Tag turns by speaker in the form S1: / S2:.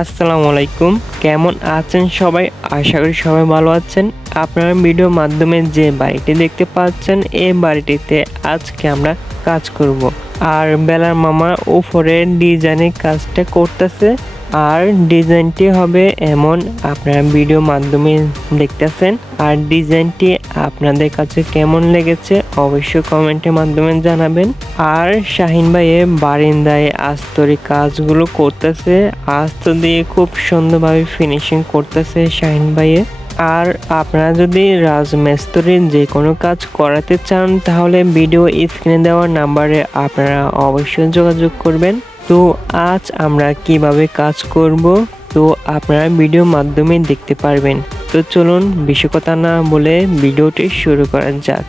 S1: আসসালামু আলাইকুম। কেমন আছেন সবাই? আশা করি সবাই ভালো আছেন। আপনারা ভিডিওর মাধ্যমে যে বাড়িটি দেখতে পাচ্ছেন এই বাড়িটিতে আজকে আমরা কাজ করব। আর বেলার মামা উপরে ডিজাইনের কাজটা করতেছে। আর ডিজাইনটি হবে এমন, আপনারা ভিডিও মাধ্যমে দেখতেছেন। আর ডিজাইনটি আপনাদের কাছে কেমন লেগেছে অবশ্যই কমেন্টের মাধ্যমে জানাবেন। আর শাহিন ভাইয়ে বারিন্দায় আস্তরি কাজগুলো করতেছে, আস্ত দিয়ে খুব সুন্দরভাবে ফিনিশিং করতেছে শাহিন ভাইয়ে। আর আপনারা যদি রাজমিস্ত্রির যে কোনো কাজ করাতে চান, তাহলে ভিডিও স্ক্রিনে দেওয়া নাম্বারে আপনারা অবশ্যই যোগাযোগ করবেন। তো আজ আমরা কীভাবে কাজ করব? তো আপনারা ভিডিও মাধ্যমে দেখতে পারবেন। তো চলুন বেশি কথা না বলে ভিডিওটি শুরু করা যাক।